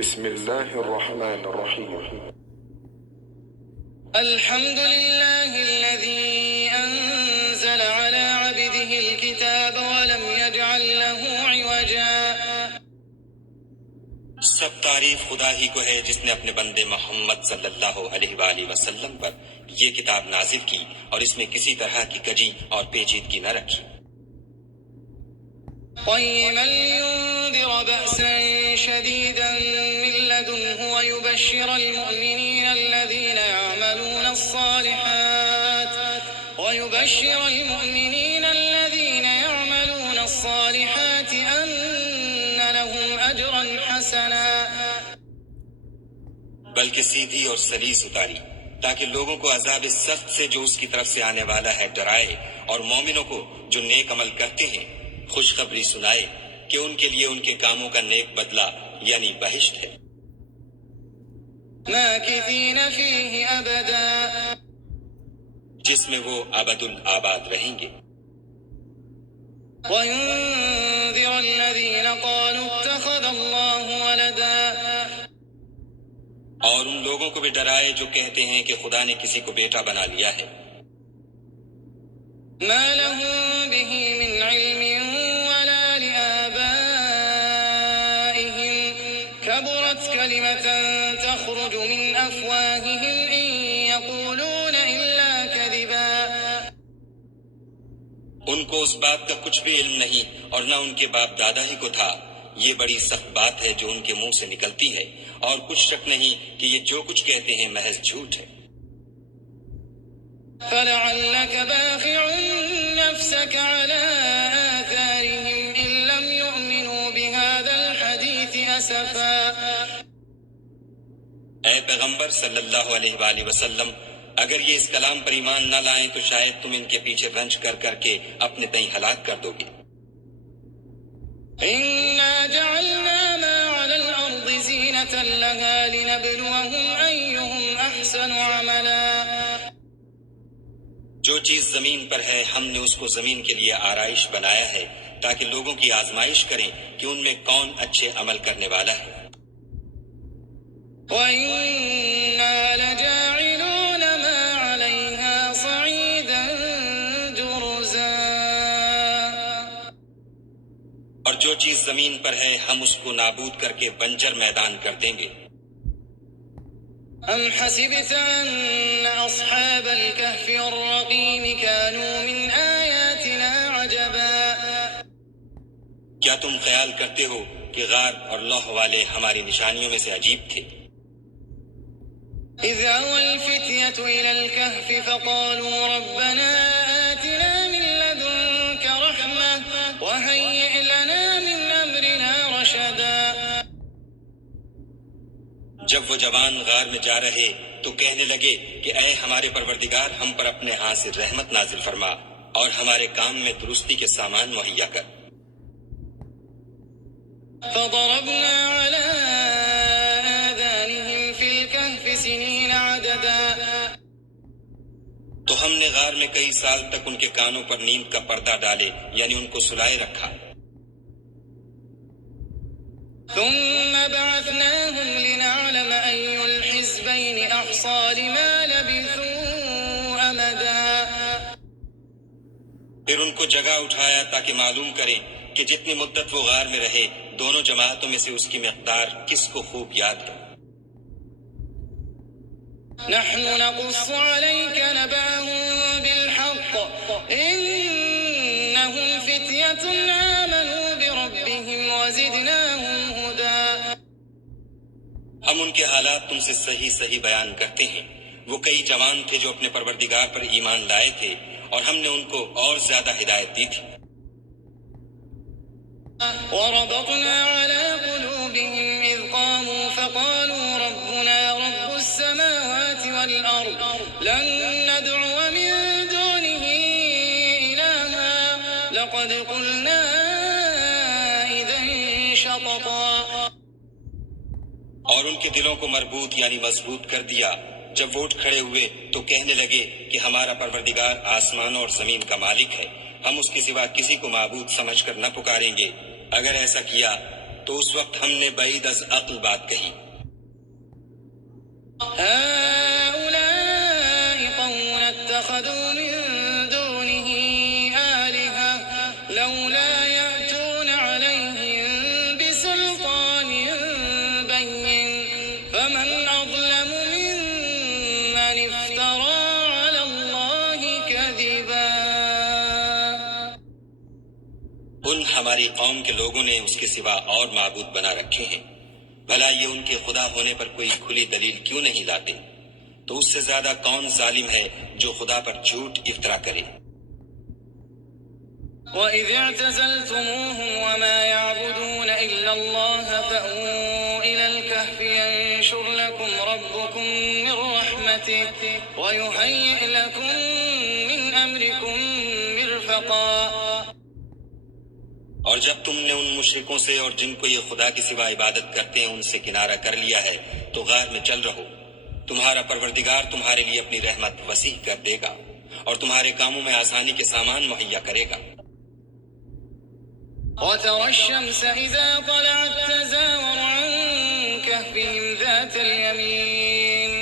بسم الله الرحمن الرحيم. الحمد لله الذي أنزل على عبده الكتاب ولم يجعل له عوجا. سب تعریف خدا ہی کو ہے جس نے اپنے بندے محمد صلی اللہ علیہ وآلہ وسلم پر یہ کتاب نازل کی اور اس میں کسی طرح کی کجی اور پیچیدگی نہ رکھی. قيما لينذر بأسا شديدا من لدنه ويبشر المؤمنين الذين يعملون الصالحات أن لهم أجرا حسنا. بلکہ سیدھی اور سلیس اتاری تاکہ لوگوں کو عذاب سخت سے جو اس کی طرف سے آنے والا ہے ڈرائے، اور مومنوں کو جو نیک عمل کرتے ہیں خوشخبری سنائے کہ ان کے لیے ان کے کاموں کا نیک بدلہ یعنی بہشت ہے، ماكثين فيه أبدا، جس میں وہ ابد الآباد رہیں گے. وينذر الذين قالوا اتخذ الله ولدا، اور ان لوگوں کو بھی ڈرائے جو کہتے ہیں کہ خدا نے کسی کو بیٹا بنا لیا ہے. ما لهم به من علم ولا لآبائهم كبرت كلمة تخرج من أفواههم إن يقولون إلا كذبا. ان کو اس بات کا کچھ بھی علم نہیں اور نہ ان کے باپ دادا ہی کو تھا. یہ بڑی سخت بات ہے جو ان کے منہ سے نکلتی ہے، اور کچھ شک نہیں کہ یہ جو کچھ کہتے ہیں محض جھوٹ ہے. فلعلك باخع نفسك على آثارهم إن لم يؤمنوا بهذا الحديث أسفا. اے پیغمبر صلی اللہ علیہ وآلہ وسلم، اگر یہ اس کلام پر ایمان نہ لائیں تو شاید تم ان کے پیچھے رنج کر کر کے اپنے تئیں ہلاک کر دو گے. إنا جعلنا ما على الأرض زينة لها لنبلوهم أيهم أحسن عملا. جو چیز زمین پر ہے ہم نے اس کو زمین کے لیے آرائش بنایا ہے تاکہ لوگوں کی آزمائش کریں کہ ان میں کون اچھے عمل کرنے والا ہے. وَإِنَّا لَجَاعِلُونَ مَا عَلَيْهَا صَعِيدًا جُرُزًا. اور جو چیز زمین پر ہے ہم اس کو نابود کر کے بنجر میدان کر دیں گے. أَمْ حَسِبْتَ أَنَّ أَصْحَابَ الْكَهْفِ وَالرَّقِيمِ كَانُوا مِنْ آيَاتِنَا عَجَبًا. کیا تم خیال کرتے ہو کہ غار اور لوح والے ہماری نشانیوں میں سے عجیب تھے؟ إِذْ أَوَى الْفِتْيَةُ إِلَى الْكَهْفِ فَقَالُوا رَبَّنَا آتِنَا مِن لَّدُنكَ رَحْمَةً وَهَيِّئْ لَنَا مِنْ أَمْرِنَا رَشَدًا. جب وہ جوان غار میں جا رہے تو کہنے لگے کہ اے ہمارے پروردگار، ہم پر اپنے ہاں سے رحمت نازل فرما اور ہمارے کام میں درستی کے سامان مہیا کر. فضربنا على آذانهم في الكهف سنين عددا. تو ہم نے غار میں کئی سال تک ان کے کانوں پر نیند کا پردہ ڈالے یعنی ان کو سلائے رکھا. ثم بعثناهم لنعلم أي الحزبين أحصى لما لبثوا أمدا. پھر ان کو جگہ اٹھایا تاکہ معلوم کریں کہ جتنی مدت وہ غار میں رہے دونوں جماعتوں میں سے اس کی مقدار کس کو خوب یاد ہے. نحن نقص عليك نبأهم بالحق إنهم فتية آمنوا بربهم وزدناهم هدى. ہم ان کے حالات تم سے صحیح صحیح بیان کرتے ہیں. وہ کئی جوان تھے جو اپنے پروردگار پر ایمان لائے تھے اور ہم نے ان کو اور زیادہ ہدایت دی تھی. وربطنا على قلوبهم إذ قاموا فقالوا ربنا رب السماوات والأرض لن ندعو من دونه إلها لقد قلنا إذا شططا. اور ان کے دلوں کو مربوط یعنی مضبوط کر دیا. جب وہ اٹھ کھڑے ہوئے تو کہنے لگے کہ ہمارا پروردگار آسمانوں اور زمین کا مالک ہے، ہم اس کے سوا کسی کو معبود سمجھ کر نہ پکاریں گے. اگر ایسا کیا تو اس وقت ہم نے بعید از عقل بات کہی. هؤلاء قوم اتخذوا من دونه آلهة لولا يأتون عليهم بسلطان بين فمن أظلم ممن افترى على الله كذبا. ان ہماری قوم کے لوگوں نے اس کے سوا اور معبود بنا رکھے ہیں. بھلا یہ ان کے خدا ہونے پر کوئی کھلی دلیل کیوں نہیں لاتے؟ تو اس سے زیادہ کون ظالم ہے جو خدا پر جھوٹ افطرا کرے؟ وَإِذِ اعْتَزَلْتُمُوهُمْ وَمَا يَعْبُدُونَ إِلَّا اللَّهَ فَأْوُوا إِلَى الْكَهْفِ يَنشُرْ لَكُمْ رَبُّكُمْ مِنْ رَحْمَتِهِ وَيُهَيِّئْ لَكُمْ مِنْ أَمْرِكُمْ مِرْفَقًا. اور جب تم نے ان مشرکوں سے اور جن کو یہ خدا کے سوا عبادت کرتے ہیں ان سے کنارہ کر لیا ہے تو غار میں چل رہو. تمہارا پروردگار تمہارے لیے اپنی رحمت وسیع کر دے گا اور تمہارے کاموں میں آسانی کے سامان مہیا کرے گا. وَتَرَى الشَّمْسَ إِذَا طَلَعَتْ تَزَاوَرُ عَنْ كَهْفِهِمْ ذَاتَ الْيَمِينِ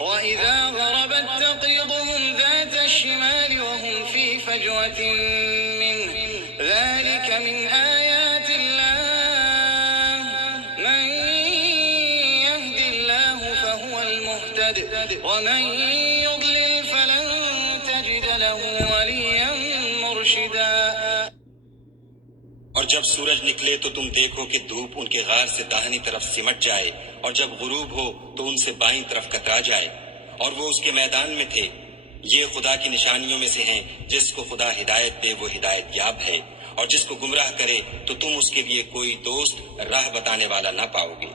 وَإِذَا غَرَبَتْ تَقْرِضُهُمْ ذَاتَ الشِّمَالِ وَهُمْ فِي فَجْوَةٍ مِّنْهُ ذَلِكَ مِنْ آيَاتِ اللَّهِ مَنْ يَهْدِ اللَّهُ فَهُوَ الْمُهْتَدِ وَمَنْ يُضْلِلْ فَلَنْ تَجِدَ لَهُ وَلِيًّا مُرْشِدًا. اور جب سورج نکلے تو تم دیکھو کہ دھوپ ان کے غار سے داہنی طرف سمٹ جائے اور جب غروب ہو تو ان سے بائیں طرف کترا جائے اور وہ اس کے میدان میں تھے. یہ خدا کی نشانیوں میں سے ہیں. جس کو خدا ہدایت دے وہ ہدایت یاب ہے اور جس کو گمراہ کرے تو تم اس کے لیے کوئی دوست راہ بتانے والا نہ پاؤ گے.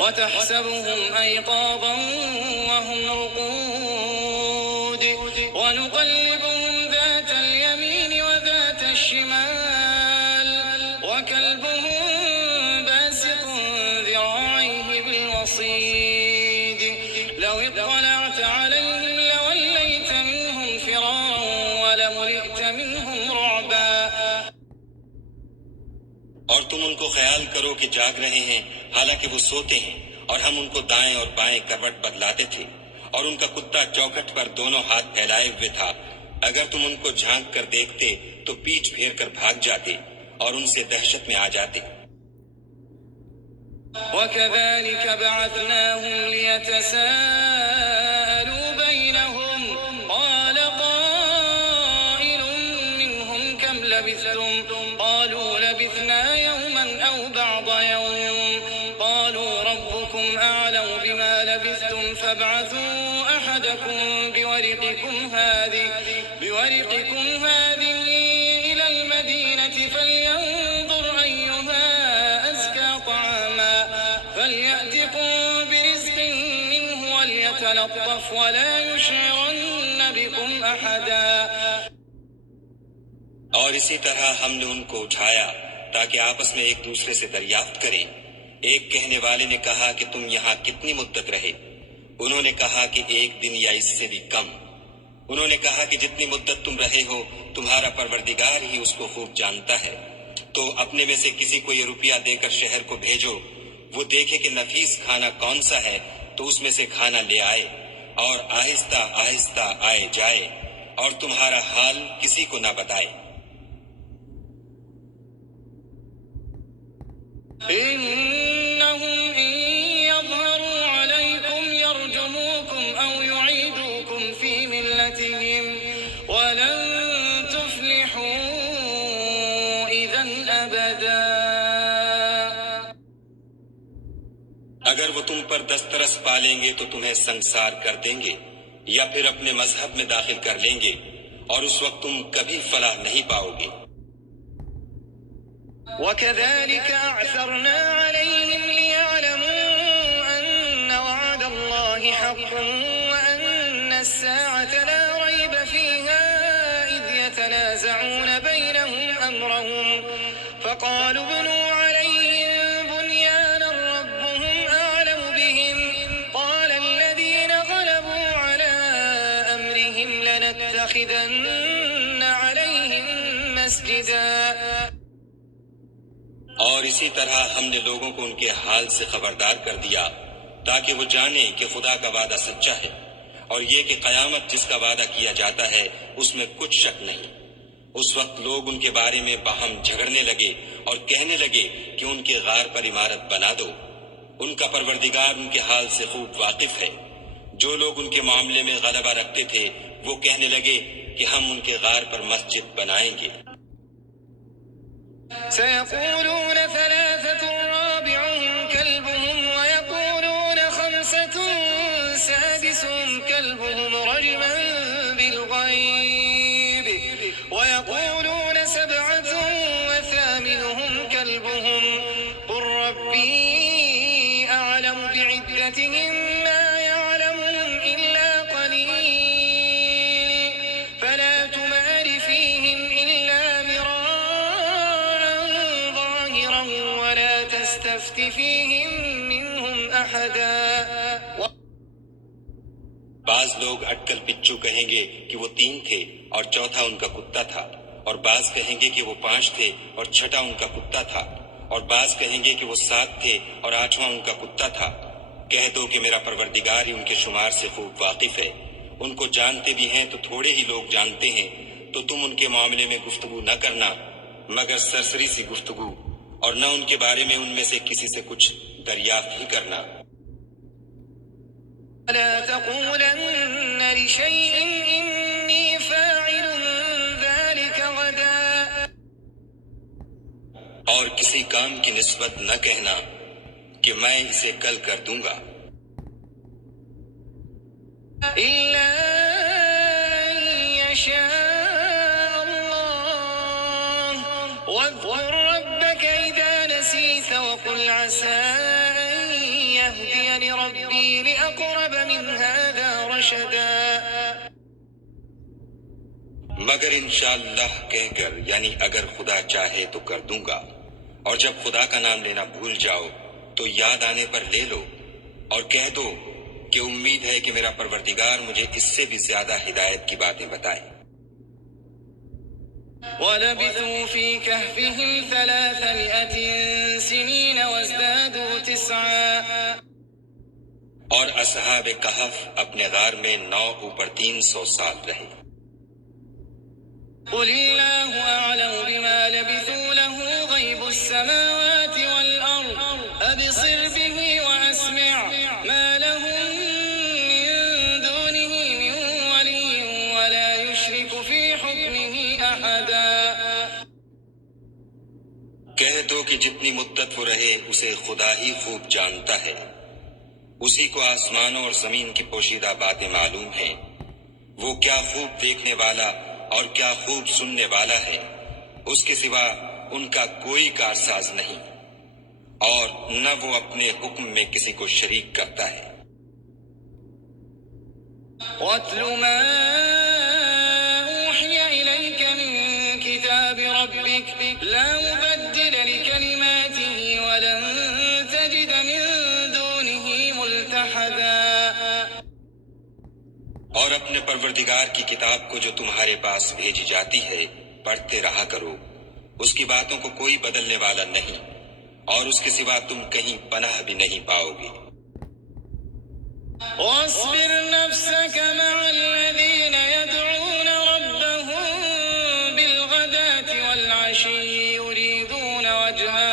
وَتَحْسَبُهُمْ أَيْقَاظًا وَهُمْ رُقُودٌ وَنُقَلِّبُهُمْ ذَاتَ الْيَمِينِ وَذَاتَ الشِّمَالِ وَكَلْبُهُمْ بَاسِطٌ ذِرَاعَيْهِ بِالْوَصِيدِ لَوِ اطَّلَعْتَ عَلَيْهِمْ لَوَلَّيْتَ مِنْهُمْ فِرَارًا وَلَمُلِئْتَ مِنْهُمْ رُعْبًا. اور تم ان کو خیال کرو کہ جاگ رہے ہیں حالانکہ وہ سوتے ہیں اور ہم ان کو دائیں اور بائیں کروٹ بدلاتے تھے اور ان کا کتا چوکھٹ پر دونوں ہاتھ پھیلائے ہوئے تھا. اگر تم ان کو جھانک کر دیکھتے تو پیٹھ پھیر کر بھاگ جاتے اور ان سے دہشت میں آ جاتے. وَكَذَلِكَ بَعَثْنَاهُمْ لِيَتَسَاءَلُوا بَيْنَهُمْ قَالَ قَائِلٌ مِّنْهُمْ كَمْ لَبِثْتُمْ قَالُوا لَبِثْنَا يَوْمًا أَوْ بَعْضَ يَوْمٍ قَالُوا رَبُّكُمْ أَعْلَمُ بِمَا لَبِثْتُمْ فَابْعَثُوا أَحَدَكُمْ بِوَرِقِكُمْ هَٰذِهِ إِلَى الْمَدِينَةِ فَلْيَنظُرْ أَيُّهَا أَزْكَىٰ طَعَامًا فَلْيَأْتِكُم بِرِزْقٍ مِّنْهُ وَلْيَتَلَطَّفْ وَلَا يُشْعِرَنَّ بِكُمْ أَحَدًا. اور اسی طرح ہم نے ان کو اٹھایا تاکہ آپس میں ایک دوسرے سے دریافت کریں. ایک کہنے والے نے کہا کہ تم یہاں کتنی مدت رہے؟ انہوں نے کہا کہ 1 دن یا اس سے بھی کم. انہوں نے کہا کہ جتنی مدت تم رہے ہو تمہارا پروردگار ہی اس کو خوب جانتا ہے. تو اپنے میں سے کسی کو یہ روپیہ دے کر شہر کو بھیجو، وہ دیکھے کہ نفیس کھانا کون سا ہے تو اس میں سے کھانا لے آئے اور آہستہ آہستہ آئے جائے اور تمہارا حال کسی کو نہ بتائے. إِنَّهُمْ إِن يَظْهَرُوا عَلَيْكُمْ يَرْجُمُوكُمْ أَوْ يُعِيدُوكُمْ فِي مِلَّتِهِمْ وَلَن تُفْلِحُوا إِذًا أَبَدًا. اگر وہ تم پر دسترس پالیں گے تو تمہیں سنگسار کر دیں گے یا پھر اپنے مذہب میں داخل کر لیں گے اور اس وقت تم کبھی فلاح نہیں پاؤ گے. وَكَذَلِكَ أَعْثَرْنَا عَلَيْهِمْ لِيَعْلَمُوا أَنَّ وَعْدَ اللَّهِ حَقٌّ وَأَنَّ السَّاعَةَ لَا رَيْبَ فِيهَا إِذْ يَتَنَازَعُونَ بَيْنَهُمْ أَمْرَهُمْ فَقَالُوا ابْنُوا عَلَيْهِم بُنْيَانًا رَّبُّهُمْ أَعْلَمُ بِهِمْ قَالَ الَّذِينَ غَلَبُوا عَلَىٰ أَمْرِهِمْ لَنَتَّخِذَنَّ عَلَيْهِم مَّسْجِدًا. اور اسی طرح ہم نے لوگوں کو ان کے حال سے خبردار کر دیا تاکہ وہ جانیں کہ خدا کا وعدہ سچا ہے، اور یہ کہ قیامت جس کا وعدہ کیا جاتا ہے اس میں کچھ شک نہیں۔ اس وقت لوگ ان کے بارے میں باہم جھگڑنے لگے اور کہنے لگے کہ ان کے غار پر عمارت بنا دو۔ ان کا پروردگار ان کے حال سے خوب واقف ہے۔ جو لوگ ان کے معاملے میں غلبہ رکھتے تھے وہ کہنے لگے کہ ہم ان کے غار پر مسجد بنائیں گے۔ سيقولون ثلاثة رابعهم كلبهم ويقولون خمسة سادسهم كلبهم رجما بالغيب ويقولون سبعة وثامنهم كلبهم قل ربي أعلم بعدتهم ما يعلمهم إلا قليل فلا تمار فيهم إلا مراء ظاهرا ولا تستفت فيهم منهم أحدا۔ بعض لوگ اٹکل پچو کہیں گے کہ وہ 3 تھے اور چوتھا ان کا کتا تھا، اور بعض کہیں گے کہ وہ 5 تھے اور چھٹا ان کا کتا تھا، اور بعض کہیں گے کہ وہ 7 تھے اور 8واں ان کا کتا تھا۔ کہہ دو کہ میرا پروردگار ہی ان کے شمار سے خوب واقف ہے۔ ان کو جانتے بھی ہیں تو تھوڑے ہی لوگ جانتے ہیں، تو تم ان کے معاملے میں گفتگو نہ کرنا مگر سرسری سی گفتگو، اور نہ ان کے بارے میں ان میں سے کسی سے کچھ دریافت ہی کرنا۔ ولا تقولن لشيء إني فاعل ذلك غدا، اور کسی کام کی نسبت نہ کہنا کہ میں اسے کل کر دوں گا، إلا أن يشاء الله واذكر ربك إذا نسيت وقل عسى أن يهديني ربي لأقرب من هذا رشدا۔ مگر انشاءاللہ کہہ کر، یعنی اگر خدا چاہے تو کر دوں گا، اور جب خدا کا نام لینا بھول جاؤ تو یاد آنے پر لے لو، اور کہہ دو کہ امید ہے کہ میرا پروردگار مجھے اس سے بھی زیادہ ہدایت کی باتیں بتائے۔ وَلَبِثُوا فِي كَهْفِهِمْ 300 سِنِينَ وَازْدَادُوا 9۔ اور اصحاب کہف اپنے غار میں 9 اوپر 300 سال رہے۔ قل الله أعلم بما لبثوا له غيب السماوات والأرض أبصر به وأسمع ما لهم من دونه من ولي ولا يشرك في حكمه أحدا۔ کہہ دو کہ جتنی مدت وہ رہے اسے خدا ہی خوب جانتا ہے، اسی کو آسمانوں اور زمین کی پوشیدہ باتیں معلوم ہیں، وہ کیا خوب دیکھنے والا اور کیا خوب سننے والا ہے، اس کے سوا ان کا کوئی کارساز نہیں، اور نہ وہ اپنے حکم میں کسی کو شریک کرتا ہے۔ وَاتْلُ مَا أُوحِيَ إِلَيْكَ مِن كِتَابِ رَبِّكَ لَا مُبَدِّلَ لِكَلِمَاتِهِ وَلَن تَجِدَ مِن دُونِهِ مُلْتَحَدًا۔ اور اپنے پروردگار کی کتاب کو جو تمہارے پاس بھیجی جاتی ہے پڑھتے رہا کرو، اس کی باتوں کو کوئی بدلنے والا نہیں، اور اس کے سوا تم کہیں پناہ بھی نہیں پاؤ گے۔ واصبر نفسك مع الذين يدعون ربهم بالغداة والعشي يريدون وجهه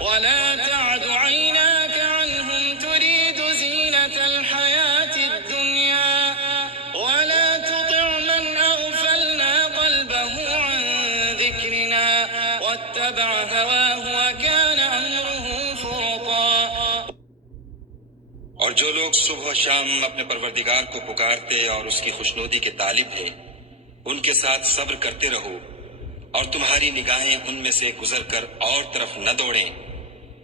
ولا تعد عيناك عنهم تريد زينة الحياة الدنيا ولا تطع من أغفلنا قلبه عن ذكرنا واتبع هواه وكان أمره فرطا۔ اور جو لوگ صبح و شام اپنے پروردگار کو پکارتے اور اس کی خوشنودی کے طالب ہیں، ان کے ساتھ صبر کرتے رہو، اور تمہاری نگاہیں ان میں سے گزر کر اور طرف نہ دوڑیں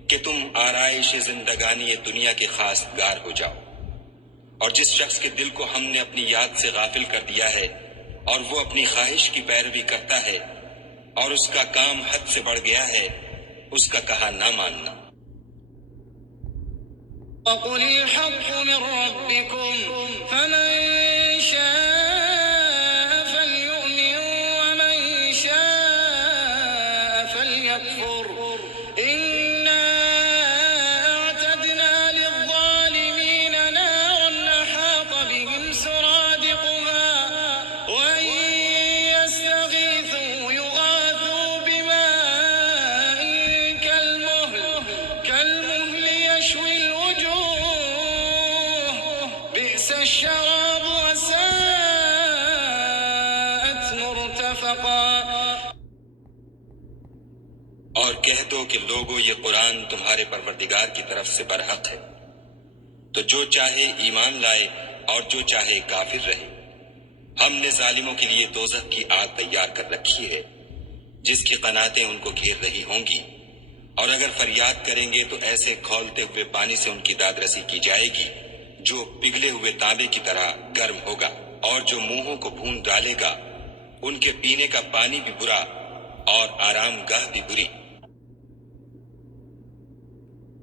کہ تم آرائش زندگانی دنیا کے خاص گار ہو جاؤ۔ اور جس شخص کے دل کو ہم نے اپنی یاد سے غافل کر دیا ہے اور وہ اپنی خواہش کی پیروی کرتا ہے اور اس کا کام حد سے بڑھ گیا ہے، اس کا کہا نہ ماننا۔ وَقُلِ الْحَقُّ مِنْ رَبِّكُمْ فَمَنْ شَاءَ فَلْيُؤْمِنْ وَمَنْ شَاءَ فَلْيَكْفُرْ۔ فليكفر إنا أعتدنا للظالمين نارا أحاط بهم سرادقها وإن يستغيثوا يغاثوا بماء كالمهل يشوي الوجوه بئس الشراب وساءت مرتفقا. اور کہہ دو کہ لوگو یہ قرآن تمہارے پروردگار کی طرف سے برحق ہے، تو جو چاہے ایمان لائے اور جو چاہے کافر رہے. ہم نے ظالموں کے لیے دوزخ کی آگ تیار کر رکھی ہے جس کی قناتیں ان کو گھیر رہی ہوں گی، اور اگر فریاد کریں گے تو ایسے کھولتے ہوئے پانی سے ان کی داد رسی کی جائے گی جو پگھلے ہوئے تانبے کی طرح گرم ہوگا، اور جو منہوں کو بھون ڈالے گا ان کے پینے کا پانی بھی برا اور آرام گاہ بھی بری.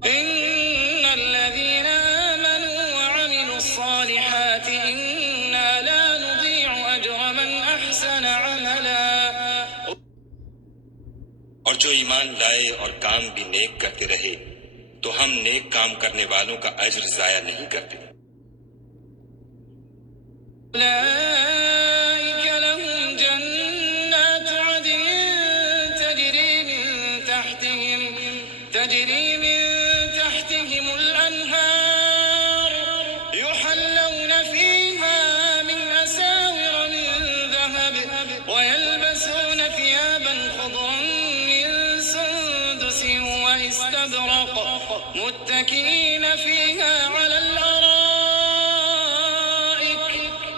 إن الذين آمنوا وعملوا الصالحات إنا لا نضيع أجر من أحسن عملا. اور جو ایمان لائے اور کام بھی نیک کرتے رہے تو ہم نیک کام کرنے والوں کا اجر ضائع نہیں کرتے. أولئك لهم جنات عدن تجري من تحتهم الأنهار يحلون فيها من أساور من ذهب ويلبسون ثيابا خضرا من سندس واستبرق متكئين فيها على الأرائك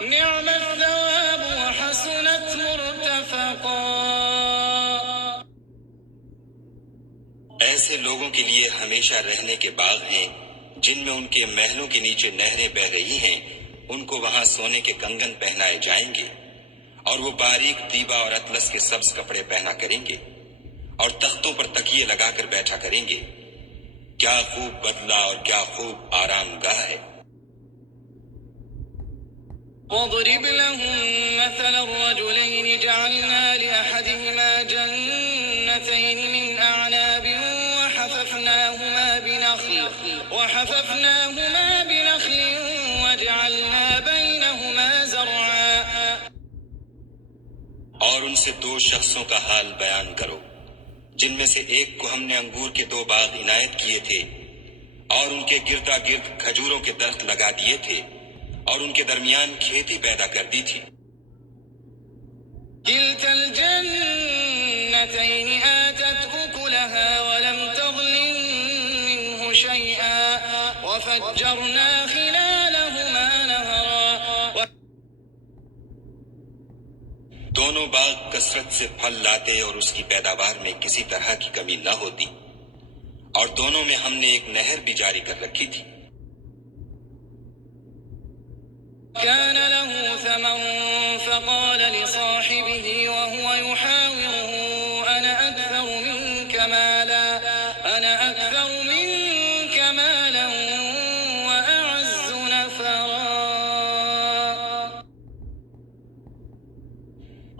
نعم الثواب وحسنت مرتفقا. ایسے لوگوں کے لیے ہمیشہ رہنے کے باغ ہیں جن میں ان کے محلوں کے نیچے نہریں بہ رہی ہیں. ان کو وہاں سونے کے کنگن پہنائے جائیں گے اور وہ باریک دیبا اور اطلس کے سبز کپڑے پہنا کریں گے اور تختوں پر تکیے لگا کر بیٹھا کریں گے. کیا خوب بدلہ اور کیا خوب آرام گاہ ہے. واضرب لهم مثل الرجلين جعلنا لأحدهما جنتين من أعناب وحففناهما بنخل وجعلنا بينهما زرعا. اور ان سے دو شخصوں کا حال بیان کرو جن میں سے ایک کو ہم نے انگور کے 2 باغ عنایت کیے تھے اور ان کے گردا گرد کھجوروں کے درخت لگا دیے تھے اور ان کے درمیان کھیتی پیدا کر دی تھی. كلتا الجنتين آتت أكلها ولم تظلم منه شيئا وفجرنا خلالهما نهرا. دونوں باغ کثرت سے پھل لاتے اور اس کی پیداوار میں کسی طرح کی کمی نہ ہوتی، اور دونوں میں ہم نے ایک نہر بھی جاری کر رکھی تھی. كان له ثمر فقال لصاحبه وهو يحاوره أنا أكثر منك مالا وأعز نفرا.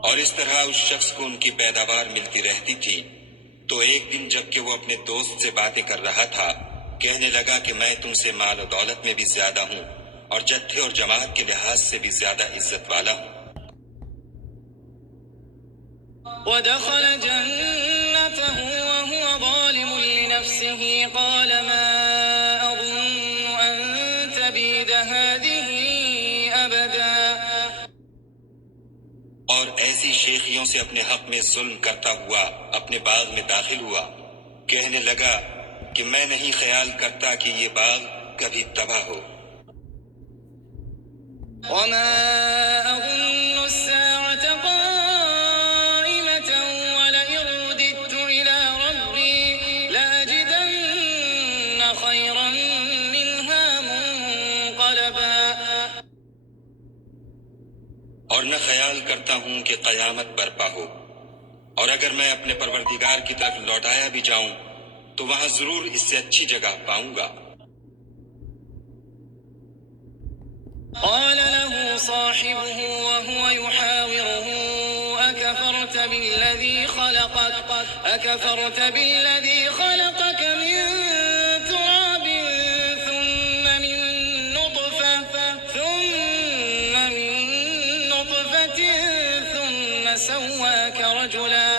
اور اس طرح اس شخص کو ان کی پیداوار ملتی رہتی تھی. تو ایک دن جب کہ وہ اپنے دوست سے باتیں کر رہا تھا کہنے لگا کہ میں تم سے مال و دولت میں بھی زیادہ ہوں اور جتھے اور جماعت کے لحاظ سے بھی زیادہ عزت والا ہوں. ودخل جنته وهو ظالم لنفسه قال ما أظن أن تبيد هذه أبدا. اور ایسی شیخیوں سے اپنے حق میں ظلم کرتا ہوا اپنے باغ میں داخل ہوا، کہنے لگا کہ میں نہیں خیال کرتا کہ یہ باغ کبھی تباہ ہو. وما أظن الساعة قائمة ولئن رددت إلى ربي لأجدن خيرا منها منقلبا. اور نہ خیال کرتا ہوں کہ قیامت برپا ہو، اور اگر میں اپنے پروردگار کی طرف لوٹایا بھی جاؤں تو وہاں ضرور اس سے اچھی جگہ پاؤں گا. قال له صاحبه وهو يحاوره أكفرت بالذي خلقك أكفرت بالذي خلقك من تراب ثم من نطفة ثم سواك رجلا.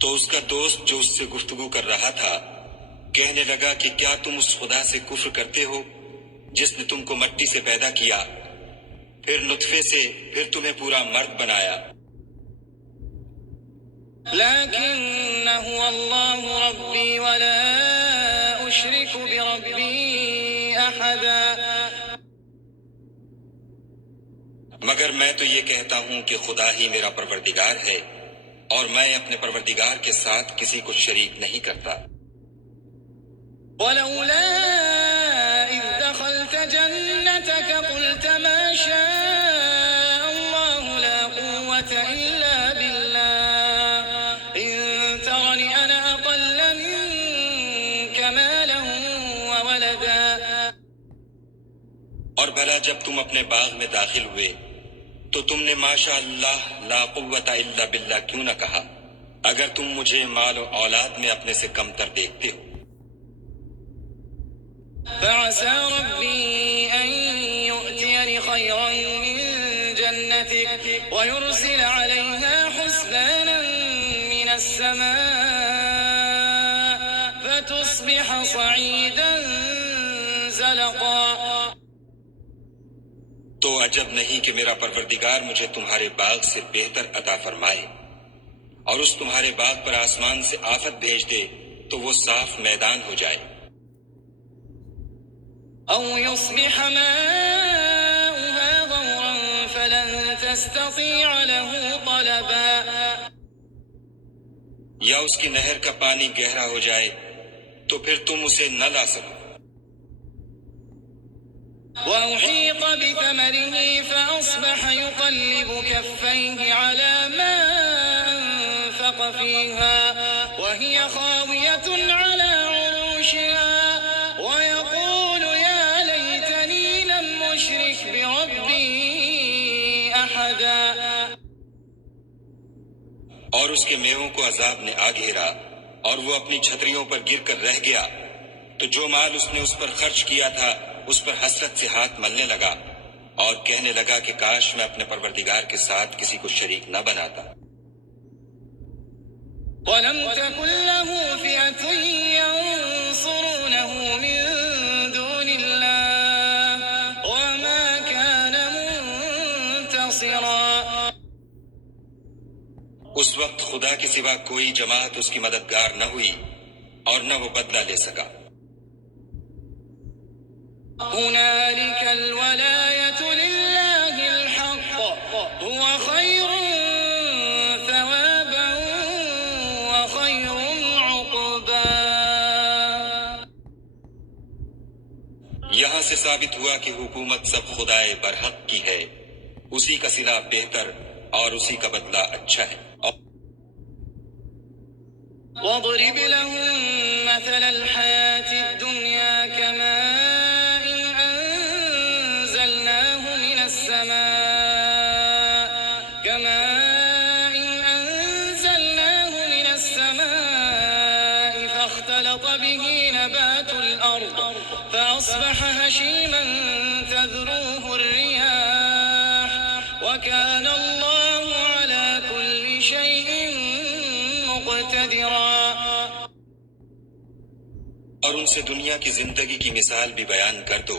تو اس کا دوست جو اس سے گفتگو کر رہا تھا کہنے لگا کہ کیا تم اس خدا سے کفر کرتے ہو جس نے تم کو مٹی سے پیدا کیا پھر نطفے سے پھر تمہیں پورا مرد بنایا. لكن هو الله ربي ولا أشرك بربي أحدا. مگر میں تو یہ کہتا ہوں کہ خدا ہی میرا پروردگار ہے اور میں اپنے پروردگار کے ساتھ کسی کو شریک نہیں کرتا. ولولا إذ دخلت جنتك قلت ما شاء الله لا قوة إلا بالله إن ترني أنا أقل منك مالا وولدا. اور بھلا جب تم اپنے باغ میں داخل ہوئے تو تم نے ماشاء اللہ لا قوت الا باللہ کیوں نہ کہا اگر تم مجھے مال و اولاد میں اپنے سے کم تر دیکھتے ہو. فعسى ربي أن يؤتيني خيرا من جنتك ويرسل عليها حسبانا من السماء فتصبح صعيدا زلقا. تو عجب نہیں کہ میرا پروردگار مجھے تمہارے باغ سے بہتر عطا فرمائے اور اس تمہارے باغ پر آسمان سے آفت بھیج دے تو وہ صاف میدان ہو جائے. أو يصبح ماؤها غورا فلن تستطيع له طلبا. یا اس کی نہر کا پانی گہرا ہو جائے تو پھر تم اسے نہ لا سکو. وأحيط بثمره فأصبح يقلب كفيه على ما أنفق فيها وهي خاوية على عروشها ويقول يا ليتني لم أشرك بربي أحدا. اور اس کے میووں کو عذاب نے آ گھیرا اور وہ اپنی چھتریوں پر گر کر رہ گیا تو جو مال اس نے اس پر خرچ کیا تھا اس پر حسرت سے ہاتھ ملنے لگا اور کہنے لگا کہ کاش میں اپنے پروردگار کے ساتھ کسی کو شریک نہ بناتا. ولم تكن له فئة ينصرونه من دون الله وما كان منتصرا. اس وقت خدا کے سوا کوئی جماعت اس کی مددگار نہ ہوئی اور نہ وہ بدلہ لے سکا. هنالك الولاية لله الحق هو خير ثوابا وخير عقبا. یہاں سے ثابت ہوا کہ حکومت سب خدائے برحق کی ہے، اسی کا صلہ بہتر اور اسی کا بدلہ اچھا ہے. واضرب لهم مثل الحياة الدنيا كماء أنزلناه من السماء فاختلط به نبات الأرض فأصبح هشيما تذروه الرياح وكان الله على كل شيء مقتدرا. اور ان سے دنیا کی زندگی کی مثال بھی بیان کر دو،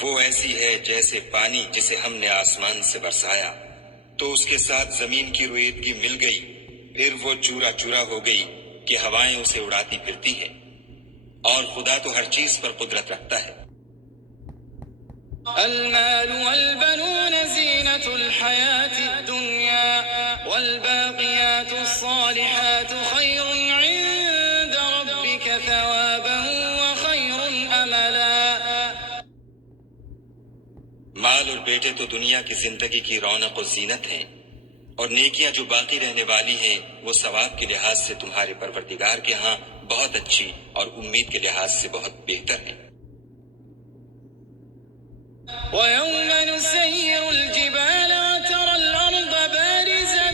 وہ ایسی ہے جیسے پانی جسے ہم نے آسمان سے برسایا تو اس کے ساتھ زمین کی رویدگی مل گئی پھر وہ چورا چورا ہو گئی کہ ہوائیں اسے اڑاتی پھرتی ہیں اور خدا تو ہر چیز پر قدرت رکھتا ہے. المال والبنون زينة الحياة الدنيا والباقيات الصالحات خير عند ربك ثوابا وخير أملا. مال اور بیٹے تو دنیا کی زندگی کی رونق و زینت ہیں اور نیکیاں جو باقی رہنے والی ہیں وہ ثواب کے لحاظ سے تمہارے پروردگار کے ہاں بہت اچھی اور امید کے لحاظ سے بہت بہتر ہیں. ويوم نسير الجبال وترى الأرض بارزة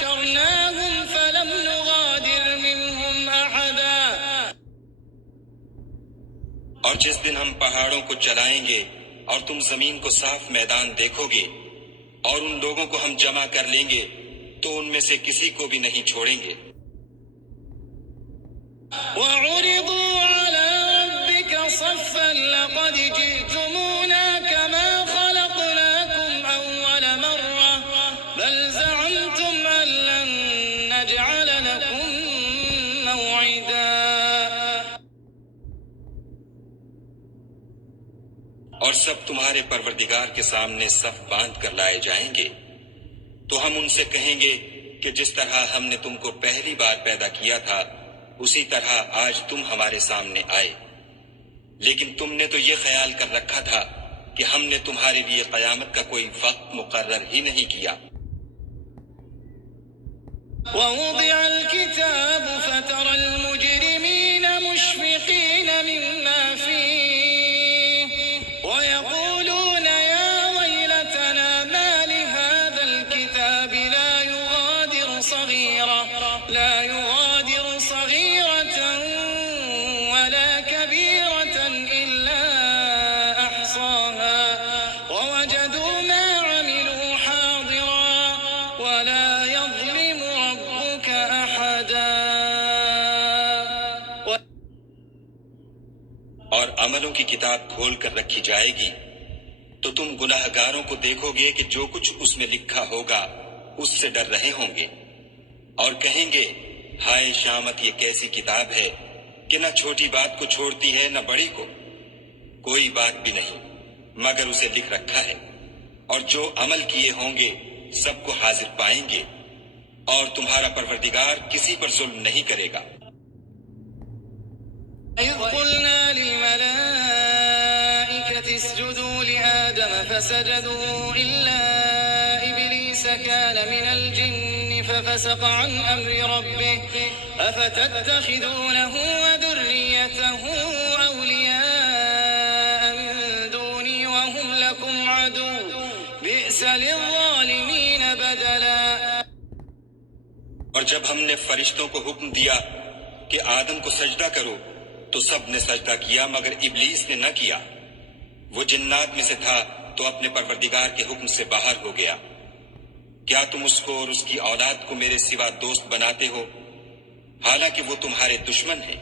وحشرناهم فلم نغادر منهم أحدا. اور جس دن ہم پہاڑوں کو چلائیں گے اور تم زمین کو صاف میدان دیکھو گے اور ان لوگوں کو ہم جمع کر لیں گے تو ان میں سے کسی کو بھی نہیں چھوڑیں گے. وعرضوا على ربك صفا لقد جئتمونا كما خلقناكم أول مرة بل زعمتم أن لن نجعل لكم موعدا. اور سب تمہارے پروردگار کے سامنے صف باندھ کر لائے جائیں گے تو ہم ان سے کہیں گے کہ جس طرح ہم نے تم کو پہلی بار پیدا کیا تھا اسی طرح آج تم ہمارے سامنے آئے، لیکن تم نے تو یہ خیال کر رکھا تھا کہ ہم نے تمہارے لیے قیامت کا کوئی وقت مقرر ہی نہیں کیا. ووضع الكتاب فترى المجرمين مشفقين مما فيه ويقولون يا ويلتنا ما لهذا الكتاب لا يغادر صغيرة ولا كبيرة إلا أحصاها ووجدوا ما عملوا حاضرا ولا يظلم ربك أحدا. اور عملوں کی کتاب کھول کر رکھی جائے گی تو تم گناہ گاروں کو دیکھو گے کہ جو کچھ اس میں لکھا ہوگا اس سے ڈر رہے ہوں گے اور کہیں گے ہائے شامت یہ کیسی کتاب ہے کہ نہ چھوٹی بات کو چھوڑتی ہے نہ بڑی کو. کوئی بات بھی نہیں مگر اسے لکھ رکھا ہے اور جو عمل کیے ہوں گے سب کو حاضر پائیں گے اور تمہارا پروردگار کسی پر ظلم نہیں کرے گا. إذ قلنا للملائكة اسجدوا لآدم فسجدوا إلا إبليس كان من الجن ففسق عن أمر ربه أفتتخذونه وذريته أولياء من دوني وهم لكم عدو بئس للظالمين بدلا. اور جب ہم نے فرشتوں کو حکم دیا کہ آدم کو سجدہ کرو تو سب نے سجدہ کیا مگر ابلیس نے نہ کیا. وہ جنات میں سے تھا تو اپنے پروردگار کے حکم سے باہر ہو گیا. کیا تم اس کو اور اس کی اولاد کو میرے سوا دوست بناتے ہو حالانکہ وہ تمہارے دشمن ہیں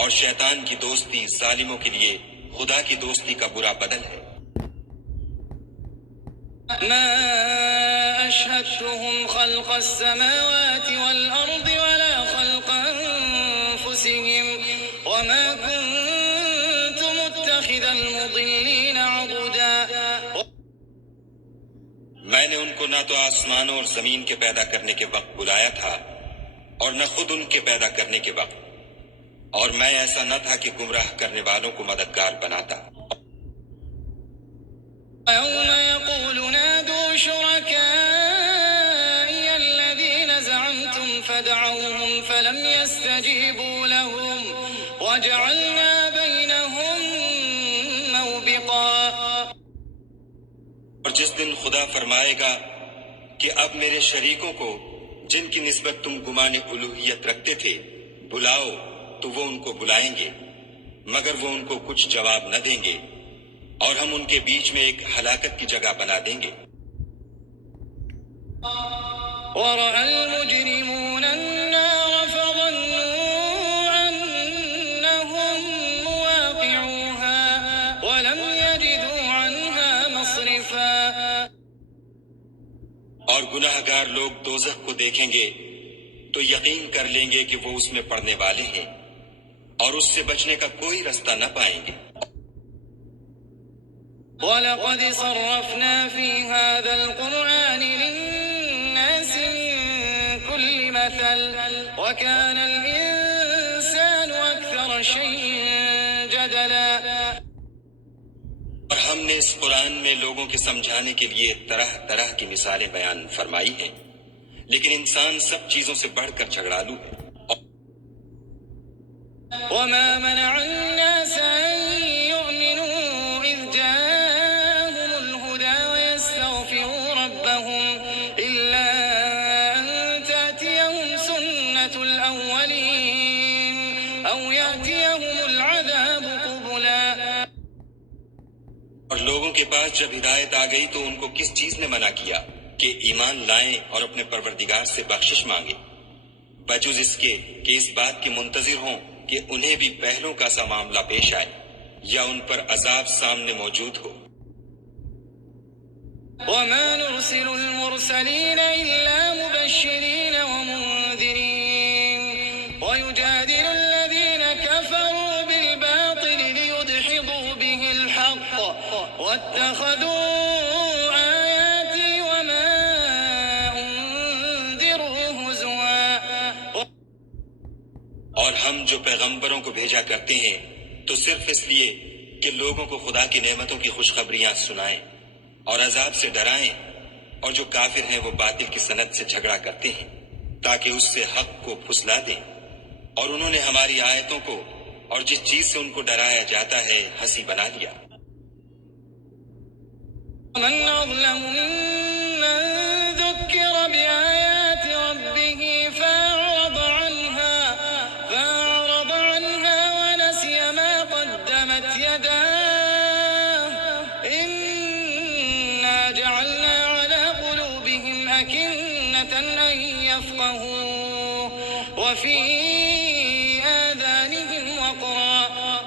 اور شیطان کی دوستی ظالموں کے لیے خدا کی دوستی کا برا بدل ہے. ما أشهدتهم خلق السماوات والأرض ولا خلق أنفسهم وما كنت متخذ المضلين عضدا. میں نے ان کو نہ تو آسمانوں اور زمین کے پیدا کرنے کے وقت بلایا تھا اور نہ خود ان کے پیدا کرنے کے وقت، اور میں ایسا نہ تھا کہ گمراہ کرنے والوں کو مددگار بناتا. يوم يقول نادوا شركائي الذين زعمتم فدعوهم فلم يستجيبوا لهم وجعلنا بينهم موبقا. اور جس دن خدا فرمائے گا کہ اب میرے شریکوں کو جن کی نسبت تم گمان الوہیت رکھتے تھے بلاؤ تو وہ ان کو بلائیں گے مگر وہ ان کو کچھ جواب نہ دیں گے اور ہم ان کے بیچ میں ایک ہلاکت کی جگہ بنا دیں گے. ورأى المجرمون النار فظنوا أنهم مواقعوها ولم يجدوا عنها مصرفا. اور گناہ گار لوگ دوزخ کو دیکھیں گے تو یقین کر لیں گے کہ وہ اس میں پڑنے والے ہیں اور اس سے بچنے کا کوئی رستہ نہ پائیں گے. وَلَقَدْ صَرَّفْنَا فِي هَذَا الْقُرْآنِ لِلنَّاسِ مِنْ كُلِّ مَثَلٍ وَكَانَ الْإِنسَانُ أَكْثَرَ شَيْءٍ جَدَلًا. اور ہم نے اس قرآن میں لوگوں کے سمجھانے کے لیے طرح طرح کی مثالیں بیان فرمائی ہیں لیکن انسان سب چیزوں سے بڑھ کر جھگڑالو ہے. وَمَا مَنَعَ النَّاسَ أَن يُؤْمِنُوا إِذْ جَاءَهُمُ الْهُدَى وَيَسْتَغْفِرُوا رَبَّهُمْ إِلَّا أَن أو يأتيهم العذاب قبلا. اور لوگوں کے پاس جب ہدایت آ گئی تو ان کو کس چیز نے منع کیا کہ ایمان لائیں اور اپنے پروردگار سے بخشش مانگیں، بجز اس کے کہ اس بات کے منتظر ہوں کہ انہیں بھی پہلوں کا سا معاملہ پیش آئے یا ان پر عذاب سامنے موجود ہو۔ وما نرسل المرسلين إلا مبشرين ومنذرين ويجادل الذين كفروا بالباطل ليدحضوا به الحق واتخذوا آياتي وما أنذروا هزوا۔ اور ہم جو پیغمبروں کو بھیجا کرتے ہیں تو صرف اس لیے کہ لوگوں کو خدا کی نعمتوں کی خوشخبریاں سنائیں اور عذاب سے ڈرائیں، اور جو کافر ہیں وہ باطل کی سند سے جھگڑا کرتے ہیں تاکہ اس سے حق کو پھسلا دیں، اور انہوں نے ہماری آیتوں کو اور جس چیز سے ان کو ڈرایا جاتا ہے ہنسی بنا لیا۔ ومن أظلم ممن ذكر بآيات ربه فأعرض عنها ونسي ما قدمت يداه إنا جعلنا على قلوبهم أكنة أن يفقهوا وفي آذانهم وقرا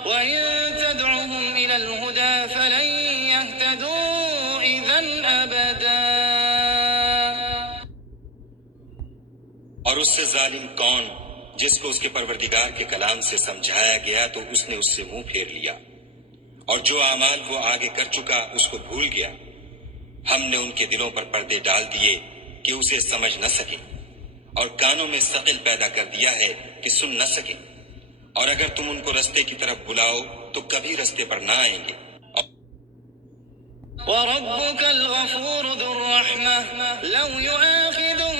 وإن تدعهم إلى الهدى فلن يهتدوا إذا أبدا۔ اور اس سے ظالم کون جس کو اس کے پروردگار کے کلام سے سمجھایا گیا تو اس نے اس سے منہ پھیر لیا، اور جو اعمال وہ آگے کر چکا اس کو بھول گیا۔ ہم نے ان کے دلوں پر پردے ڈال دیے کہ اسے سمجھ نہ سکیں، اور کانوں میں ثقل پیدا کر دیا ہے کہ سن نہ سکیں، اور اگر تم ان کو رستے کی طرف بلاؤ تو کبھی رستے پر نہ آئیں گے۔ وربك الغفور ذو الرحمة لو يؤاخذهم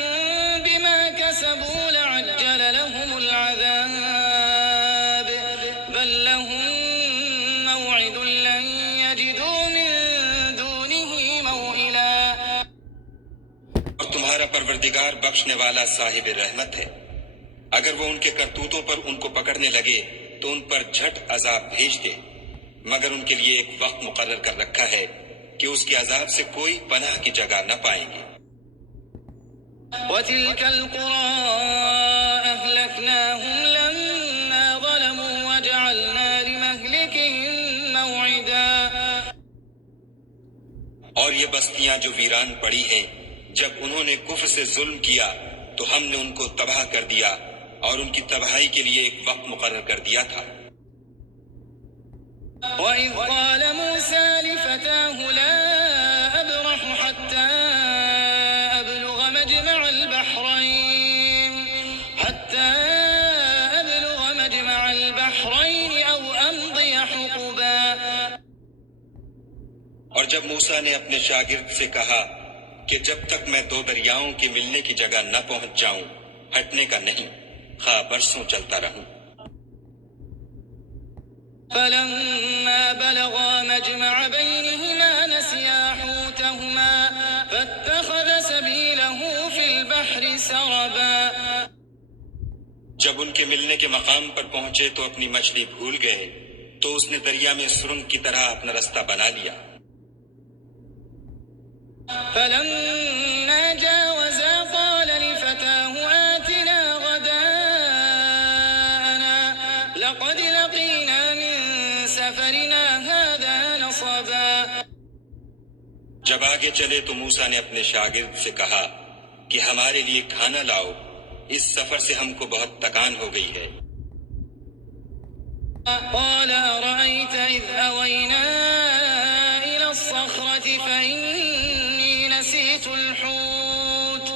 بما كسبوا لعجل لهم العذاب بل لهم موعد لن يجدوا من دونه موئلا۔ اور تمہارا پروردگار بخشنے والا صاحب رحمت ہے، اگر وہ ان کے کرتوتوں پر ان کو پکڑنے لگے تو ان پر جھٹ عذاب بھیج دے، مگر ان کے لیے ایک وقت مقرر کر رکھا ہے کہ اس کے عذاب سے کوئی پناہ کی جگہ نہ پائیں گے۔ وتلك القرى أهلكناهم لما ظلموا وجعلنا لمهلكهم موعدا۔ اور یہ بستیاں جو ویران پڑی ہیں جب انہوں نے کفر سے ظلم کیا تو ہم نے ان کو تباہ کر دیا اور ان کی تباہی کے لیے ایک وقت مقرر کر دیا تھا۔ وَإِذْ قَالَ مُوسَى لِفَتَاهُ لَا أَبْرَحُ حَتَّى أَبْلُغَ مَجْمَعَ الْبَحْرَيْنِ أَوْ أَمْضِيَ حُقُبًا۔ اور جب موسیٰ نے اپنے شاگرد سے کہا کہ جب تک میں دو دریاؤں کے ملنے کی جگہ نہ پہنچ جاؤں ہٹنے کا نہیں، خواہ برسوں چلتا رہوں۔ فلما بلغا مجمع بينهما نسيا حوتهما فاتخذ سبيله في البحر سربا۔ جب ان کے ملنے کے مقام پر پہنچے تو اپنی مچھلی بھول گئے تو اس نے دریا میں سرنگ کی طرح اپنا رستہ بنا لیا۔ فلما جاوزا قال لفتاه آتنا غداءنا لقد لقينا من سفرنا هذا نصبا۔ جب آگے چلے تو موسیٰ نے اپنے شاگرد سے کہا کہ ہمارے لیے کھانا لاؤ، اس سفر سے ہم کو بہت تکان ہو گئی ہے۔ قال أرأيت إذ أوينا إلى الصخرة فإني نسيت الحوت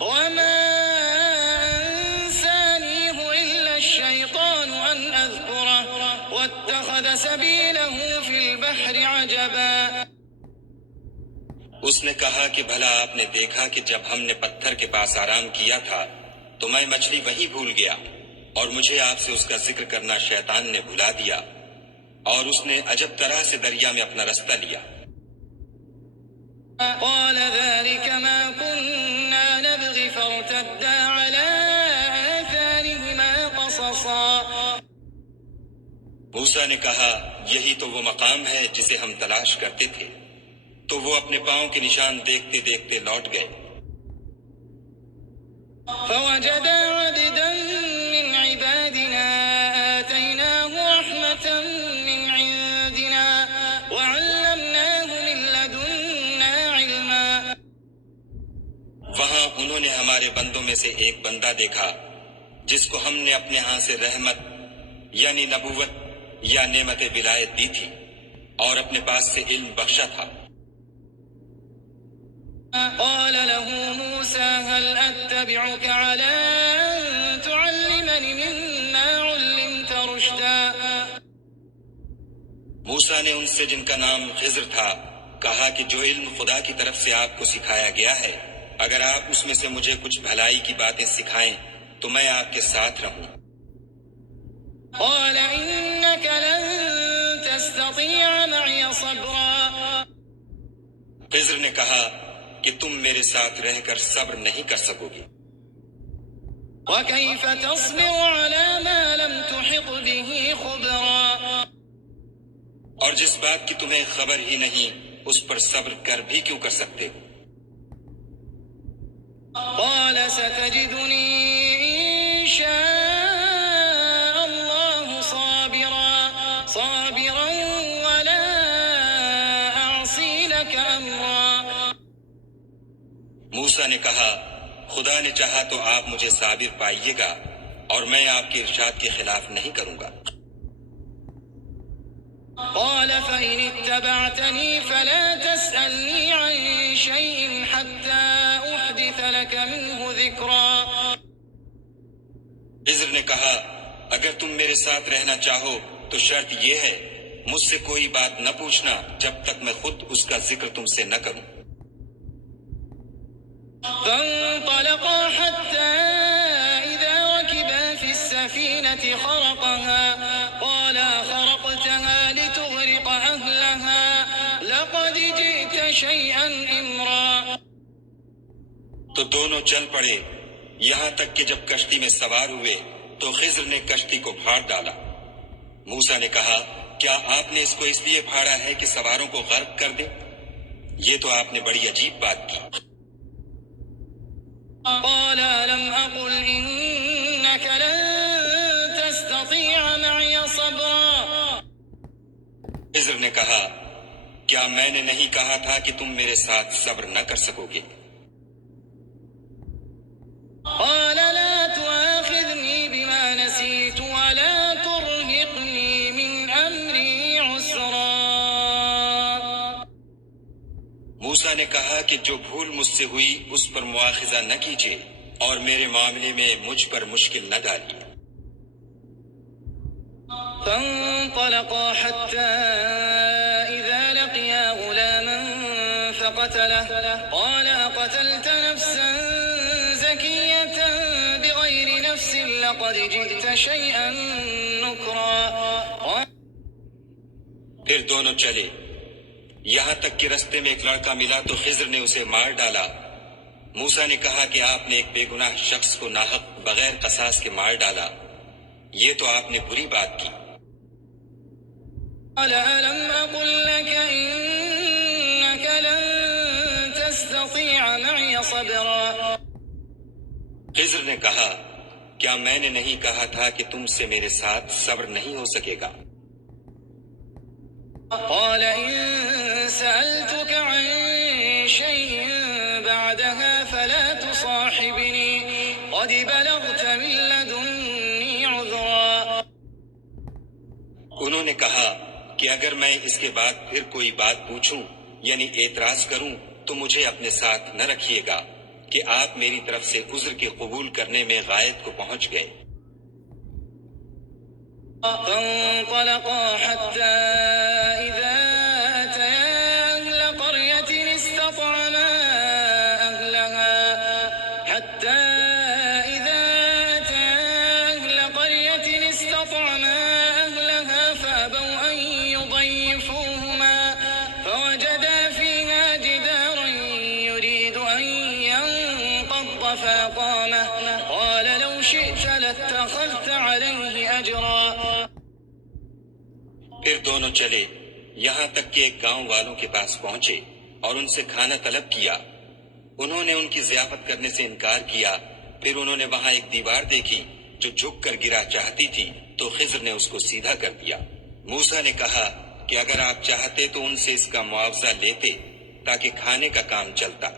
وما أنسانيه إلا الشيطان أن أذكره واتخذ سبيله في البحر عجبا۔ اس نے کہا کہ بھلا آپ نے دیکھا کہ جب ہم نے پتھر کے پاس آرام کیا تھا تو میں مچھلی وہیں بھول گیا، اور مجھے آپ سے اس کا ذکر کرنا شیطان نے بھلا دیا، اور اس نے عجب طرح سے دریا میں اپنا رستہ لیا۔ قال ذلك ما كنا نبغي فارتدا على آثارهما قصصا۔ موسیٰ نے کہا یہی تو وہ مقام ہے جسے ہم تلاش کرتے تھے، تو وہ اپنے پاؤں کے نشان دیکھتے دیکھتے لوٹ گئے۔ فوجدا عبدا من عبادنا آتيناه رحمة من عندنا وعلمناه من لدنا علما۔ وہاں انہوں نے ہمارے بندوں میں سے ایک بندہ دیکھا جس کو ہم نے اپنے ہاں سے رحمت یعنی نبوت یا نعمت ولایت دی تھی اور اپنے پاس سے علم بخشا تھا۔ قال له موسى هل أتبعك على أن تعلمني مما علمت رشدا۔ موسیٰ نے ان سے جن کا نام خضر تھا کہا کہ جو علم خدا کی طرف سے آپ کو سکھایا گیا ہے، اگر آپ اس میں سے مجھے کچھ بھلائی کی باتیں سکھائیں تو میں آپ کے ساتھ رہوں۔ قال إنك لن تستطيع معي صبرا۔ خضر نے کہا کہ تم میرے ساتھ رہ کر صبر نہیں کر سکو گے۔ وكيف تصبر على ما لم تحط به خبرا۔ اور جس بات کی تمہیں خبر ہی نہیں اس پر صبر کر بھی کیوں کر سکتے ہو؟ قال ستجدني إن شاء الله صابرا ولا أعصي لك أمرا۔ موسیٰ نے کہا خدا نے چاہا تو آپ مجھے صابر پائیے گا اور میں آپ کے ارشاد کے خلاف نہیں کروں گا۔ قال فإن اتبعتني فلا تسألني عن شيء حتى أحدث لك منه ذكرا۔ خضر نے کہا اگر تم میرے ساتھ رہنا چاہو تو شرط یہ ہے مجھ سے کوئی بات نہ پوچھنا جب تک میں خود اس کا ذکر تم سے نہ کروں۔ فانطلقا حتى إذا ركبا في السفينة خرقها قال خرقتها لتغرق أهلها لقد جئت شيئا إمرا۔ تو دونوں چل پڑے یہاں تک کہ جب کشتی میں سوار ہوئے تو خضر نے کشتی کو پھاڑ ڈالا۔ موسیٰ نے کہا کیا آپ نے اس کو اس لیے پھاڑا ہے کہ سواروں کو غرق کر دے؟ یہ تو آپ نے بڑی عجیب بات کی۔ قال لم أقل إنك لن تستطيع معي صبرا۔ خضر نے کہا کیا میں نے نہیں کہا تھا کہ تم میرے ساتھ صبر نہ کر سکو گے؟ قال لا تؤاخذني بما نسيت ولا ترهقني من أمري عسرا۔ موسیٰ نے کہا کہ جو بھول مجھ سے ہوئی اس پر مواخذہ نہ کیجیے اور میرے معاملے میں مجھ پر مشکل نہ ڈالیے۔ فانطلقا حتى إذا لقيا غلاما فقتله قال أقتلت نفسا زكية بغير نفس لقد جئت شيئا نكرا۔ پھر دونوں چلے یہاں تک کہ رستے میں ایک لڑکا ملا تو خضر نے اسے مار ڈالا۔ موسیٰ نے کہا کہ آپ نے ایک بے گناہ شخص کو ناحق بغیر قصاص کے مار ڈالا، یہ تو آپ نے بری بات کی۔ قال ألم أقل لك إنك لن تستطيع معي صبرا۔ خضر نے کہا کیا میں نے نہیں کہا تھا کہ تم سے میرے ساتھ صبر نہیں ہو سکے گا؟ قال إن سألتك عن شيء بعدها فلا تصاحبني قد بلغت من لدني عذرا۔ انہوں نے کہا کہ اگر میں اس کے بعد پھر کوئی بات پوچھوں یعنی اعتراض کروں تو مجھے اپنے ساتھ نہ رکھیے گا کہ آپ میری طرف سے عذر کے قبول کرنے میں غایت کو پہنچ گئے۔ فانطلقا حتى إذا أتيا أهل قرية استطعما أهلها فأبوا أن يضيفوهما فوجدا فيها جدارا يريد أن ينقض فأقامه قال لو شئت لاتخذت عليه أجرا۔ پھر دونوں چلے یہاں تک کہ ایک گاؤں والوں کے پاس پہنچے اور ان سے کھانا طلب کیا۔ انہوں نے ان کی ضیافت کرنے سے انکار کیا۔ پھر انہوں نے وہاں ایک دیوار دیکھی جو جھک کر گرا چاہتی تھی، تو خضر نے اس کو سیدھا کر دیا۔ موسیٰ نے کہا کہ اگر آپ چاہتے تو ان سے اس کا معاوضہ لیتے تاکہ کھانے کا کام چلتا۔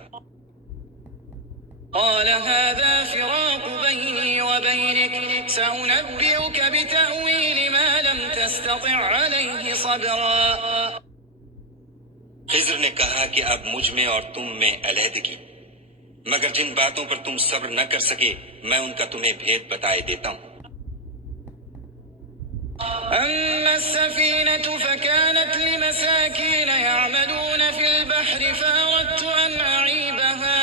قال هذا فراق بيني وبينك سأنبئك بتأويل ما لم تستطع عليه صبرا۔ خضر نے کہا کہ اب مجھ میں اور تم میں علیحدگی، مگر جن باتوں پر تم صبر نہ کر سکے میں ان کا تمہیں بھید بتائے دیتا ہوں۔ أما السفينة فكانت لمساكين يعملون في البحر فأردت أن أعيبها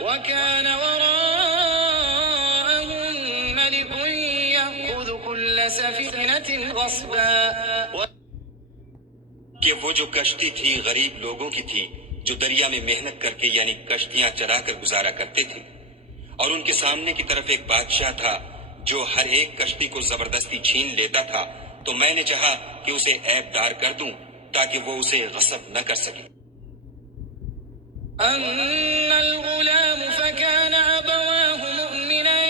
وكان وراءهم ملك يأخذ كل سفينة غصبا۔ کہ وہ جو کشتی تھی غریب لوگوں کی تھی جو دریا میں محنت کر کے یعنی کشتیاں چلا کر گزارا کرتے تھے، اور ان کے سامنے کی طرف ایک بادشاہ تھا جو ہر ایک کشتی کو زبردستی چھین لیتا تھا، تو میں نے چاہا کہ اسے عیب دار کر دوں تاکہ وہ اسے غصب نہ کر سکے۔ أما الغلام فكان أبواه مؤمنين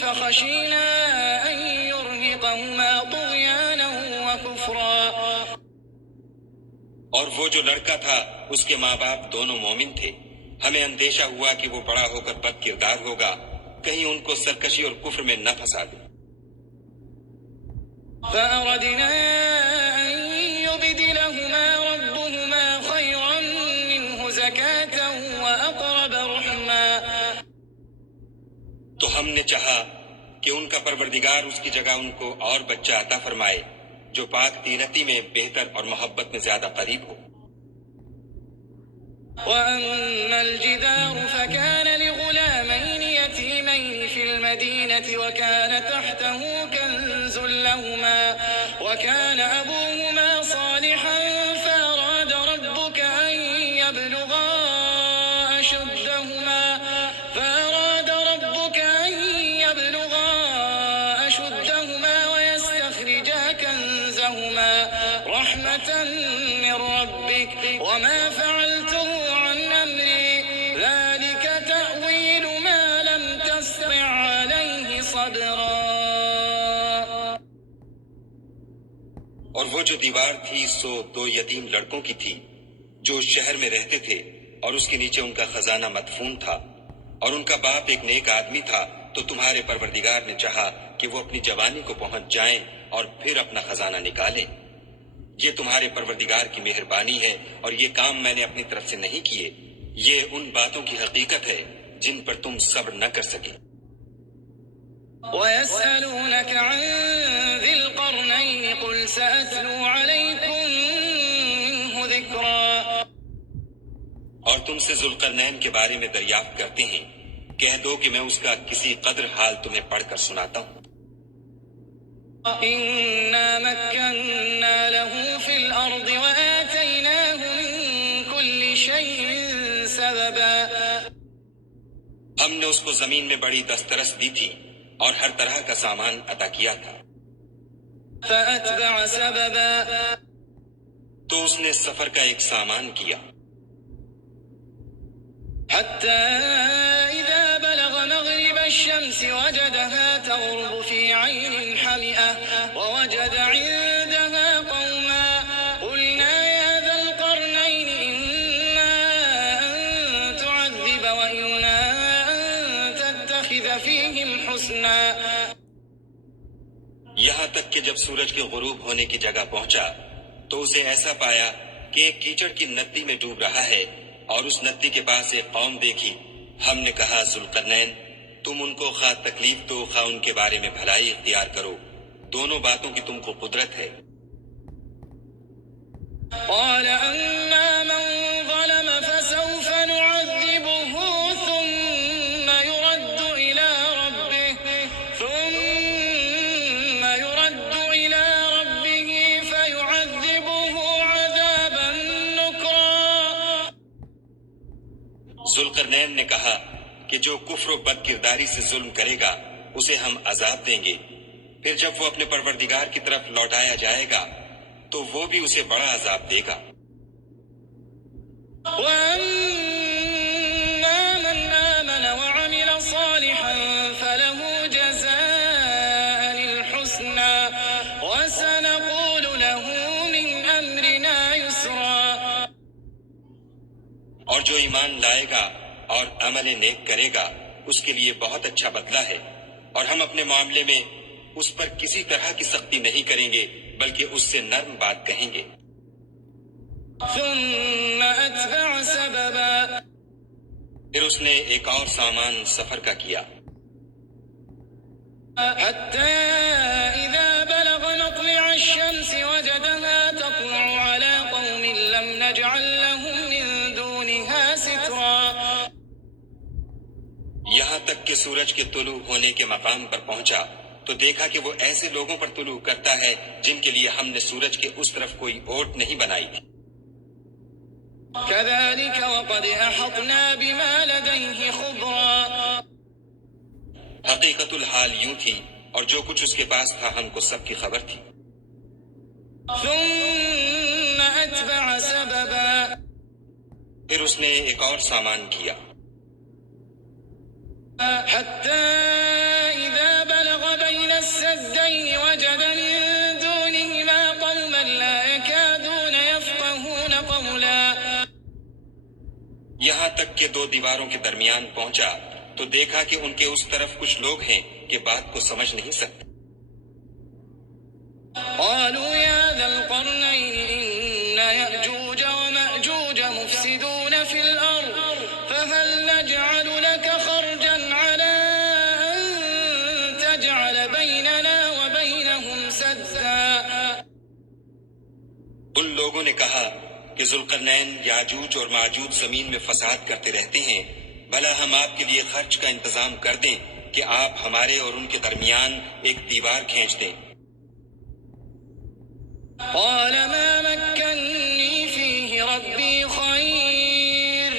فخشينا أن يرهقهما طغيانا وكفرا۔ اور وہ جو لڑکا تھا اس کے ماں باپ دونوں مومن تھے، ہمیں اندیشہ ہوا کہ وہ بڑا ہو کر بد کردار ہوگا، کہیں ان کو سرکشی اور کفر میں نہ پھنسا دے۔ فأردنا أن يبدلهما ربهما خيرا منه زكاة وأقرب رحما۔ تو ہم نے چاہا کہ ان کا پروردگار اس کی جگہ ان کو اور بچہ عطا فرمائے جو پاک تینتی میں بہتر اور محبت میں زیادہ قریب ہو۔ وأما الجدار فكان لغلامين يتيمين في المدينة وكان تحته كنز لهما وكان أبوهما صالحا فأراد ربك أن يبلغا ويستخرجا كنزهما رحمة من ربك وما فعلته عن أمري ذلك تأويل ما لم تستطع عليه صبرا۔ اور وہ جو دیوار تھی سو دو یتیم لڑکوں کی تھی جو شہر میں رہتے تھے، اور اس کے نیچے ان کا خزانہ مدفون تھا، اور ان کا باپ ایک نیک آدمی تھا، تو تمہارے پروردگار نے چاہا کہ وہ اپنی جوانی کو پہنچ جائیں اور پھر اپنا خزانہ نکالیں۔ یہ تمہارے پروردگار کی مہربانی ہے، اور یہ کام میں نے اپنی طرف سے نہیں کیے، یہ ان باتوں کی حقیقت ہے جن پر تم صبر نہ کر سکے۔ ويسألونك عن ذي القرنين قل سأتلو عليكم منه ذكرا۔ اور تم سے ذوالقرنین کے بارے میں دریافت کرتے ہیں، کہہ دو کہ میں اس کا کسی قدر حال تمہیں پڑھ کر سناتا ہوں۔ إنا مكنا له في الأرض وآتيناه من كل شيء سببا۔ ہم نے اس کو زمین میں بڑی دسترس دی تھی اور ہر طرح کا سامان عطا کیا تھا۔ فأتبع سببا۔ تو اس نے سفر کا ایک سامان کیا، حتى إذا بلغ مغرب الشمس وجدها تغرب في عين حمئة ووجد عندها قوما قلنا يا ذا القرنين إما أن تعذب وإما أن تتخذ فيهم حسنا۔ یہاں تک کہ جب سورج کے غروب ہونے کی جگہ پہنچا تو اسے ایسا پایا کہ ایک کیچڑ کی ندی میں ڈوب رہا ہے، اور اس ندی کے پاس ایک قوم دیکھی۔ ہم نے کہا ذوالقرنین تم ان کو خواہ تکلیف دو خواہ ان کے بارے میں بھلائی اختیار کرو، دونوں باتوں کی تم کو قدرت ہے۔ قال أما من ظلم فسوف نعذبه ثم يرد إلى ربه فيعذبه عذابا نكرا۔ ذوالقرنین نے کہا کہ جو کفر و بد کرداری سے ظلم کرے گا اسے ہم عذاب دیں گے، پھر جب وہ اپنے پروردگار کی طرف لوٹایا جائے گا تو وہ بھی اسے بڑا عذاب دے گا۔ وَأَمَّا مَنْ آمَنَ وَعَمِلَ صَالِحًا فَلَهُ جَزَاءً الْحُسْنَى وَسَنَقُولُ لَهُ مِنْ أَمْرِنَا يُسْرًا۔ اور جو ایمان لائے گا اور عمل نیک کرے گا اس کے لیے بہت اچھا بدلہ ہے، اور ہم اپنے معاملے میں اس پر کسی طرح کی سختی نہیں کریں گے بلکہ اس سے نرم بات کہیں گے۔ ثُمَّ أَتْبَعَ سَبَبًا، پھر اس نے ایک اور سامان سفر کا کیا، حَتَّى إِذَا بَلَغَ مَطْلِعَ الشَّمْسِ وَجَدَهَا تَطْلُعُ عَلَى قَوْمٍ لَّمْ نَجْعَل لَّهُم مِّن دُونِهَا سِتْرًا۔ یہاں تک کہ سورج کے طلوع ہونے کے مقام پر پہنچا تو دیکھا کہ وہ ایسے لوگوں پر طلوع کرتا ہے جن کے لیے ہم نے سورج کے اس طرف کوئی اوٹ نہیں بنائی تھی۔ كَذَلِكَ وَقَدْ أَحَطْنَا بِمَا لَدَيْهِ خُبْرًا۔ حقیقت الحال یوں تھی اور جو کچھ اس کے پاس تھا ہم کو سب کی خبر تھی۔ ثُمَّ أَتْبَعَ سَبَبًا، پھر اس نے ایک اور سامان کیا، حَتَّى إِذَا بَلَغَ بَيْنَ السَّدَّيْنِ وَجَدَ مِن دُونِهِمَا قَوْمًا لَّا يَكَادُونَ يَفْقَهُونَ قَوْلًا۔ یہاں تک کہ دو دیواروں کے درمیان پہنچا تو دیکھا کہ ان کے اس طرف کچھ لوگ ہیں کہ بات کو سمجھ نہیں سکتے۔ قالوا يا ذا القرنين إن يأجوج ومأجوج مفسدون في الأرض فهل نجعل لك خرجا على أن تجعل بيننا وبينهم سدا۔ ان لوگوں نے کہا کہ ذوالقرنین یاجوج اور ماجوج زمین میں فساد کرتے رہتے ہیں، بھلا ہم آپ کے لیے خرچ کا انتظام کر دیں کہ آپ ہمارے اور ان کے درمیان ایک دیوار کھینچ دیں۔ قال ما مكنني فيه ربي خير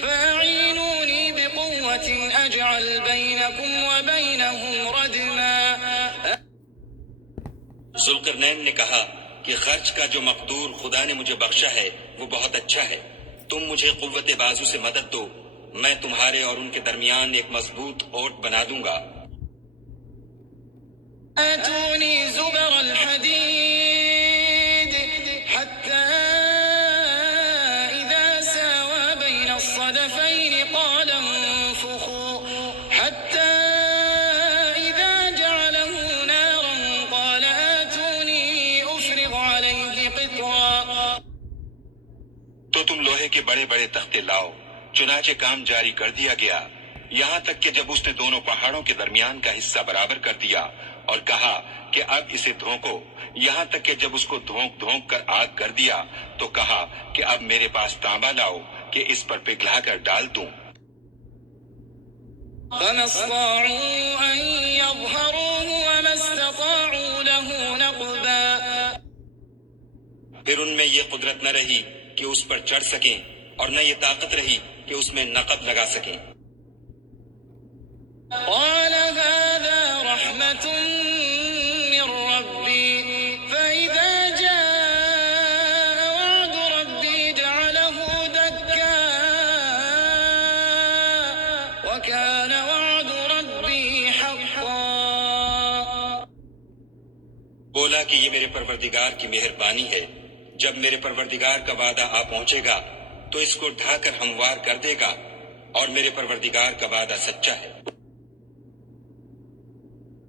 فأعينوني بقوة أجعل بينكم وبينهم ردما۔ ذوالقرنین نے کہا کہ خرچ کا جو مقدور خدا نے مجھے بخشا ہے وہ بہت اچھا ہے، تم مجھے قوت بازو سے مدد دو، میں تمہارے اور ان کے درمیان ایک مضبوط اوٹ بنا دوں گا۔ آتوني زبر الحديد حتى إذا ساوى بين الصدفين قال انفخوا حتى إذا جعله نارا قال آتوني أفرغ عليه قطرا۔ تو تم لوہے کے بڑے بڑے تختے لاؤ، چنانچہ کام جاری کر دیا گیا، یہاں تک کہ جب اس نے دونوں پہاڑوں کے درمیان کا حصہ برابر کر دیا اور کہا کہ اب اسے دھونکو، یہاں تک کہ جب اس کو دھونک دھونک کر آگ کر دیا تو کہا کہ اب میرے پاس تانبا لاؤ کہ اس پر پگھلا کر ڈال دوں۔ فما استطاعوا أن يظهروه وما استطاعوا له نقبا۔ پھر ان میں یہ قدرت نہ رہی کہ اس پر چڑھ سکیں اور نہ یہ طاقت رہی کہ اس میں نقب لگا سکیں۔ قال هذا رحمة من ربي فإذا جاء وعد ربي جعله دكا وكان وعد ربي حقا۔ بولا کہ یہ میرے پروردگار کی مہربانی ہے، جب میرے پروردگار کا وعدہ آ پہنچے گا تو اس کو ڈھا کر ہموار کر دے گا، اور میرے پروردگار کا وعدہ سچا ہے۔